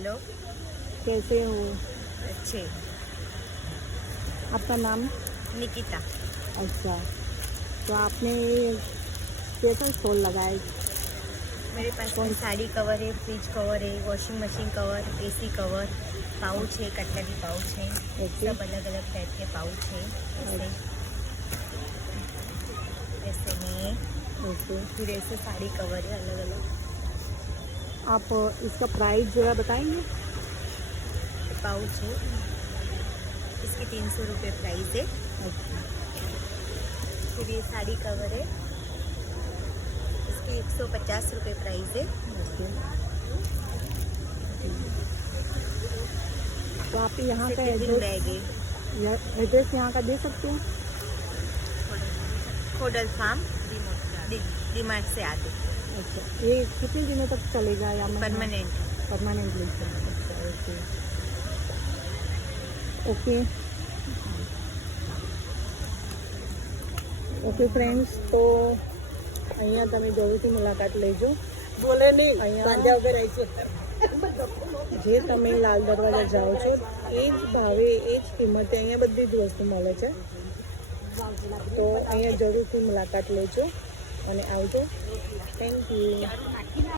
Hello, कैसे हो? अच्छे। आपका नाम? निकिता। अच्छा, तो आपने कैसा स्टॉल लगाया? मेरे पास कौन? में साड़ी कवर है, फ्रिज कवर है, washing machine cover, AC cover, pouch है, कटलरी पाउच है, ओके। सब अलग अलग टाइप के पाउच है। ऐसे में ओके। फिर ऐसे साड़ी कवर है अलग अलग। आप इसका प्राइस जरा बताएंगे? पाउच है, इसकी 300 रुपये प्राइस है। अच्छा। फिर ये साड़ी कवर है, इसकी 150 रुपये प्राइस है। ओके। तो आप यहाँ का टिफिन एड्रेस बैग है, एड्रेस यहाँ का दे सकते हैं? खोडल फार्म, डीमार्ट से आगे। अच्छा, ये कितने दिनों तक चलेगा या परमानेंट। परमानेंटली? अच्छा, ओके ओके ઓકે ફ્રેન્ડ્સ, તો અહીંયા તમે જરૂરથી મુલાકાત લેજો. બોલે નહીં, અહીંયા સાંજા વગર આવીશું. જે તમે લાલ દરવાજા જાઓ છો એ જ ભાવે એ જ કિંમતે અહીંયા બધી જ વસ્તુ મળે છે. તો અહીંયા જરૂરથી મુલાકાત લેજો અને આવજો. Thank you.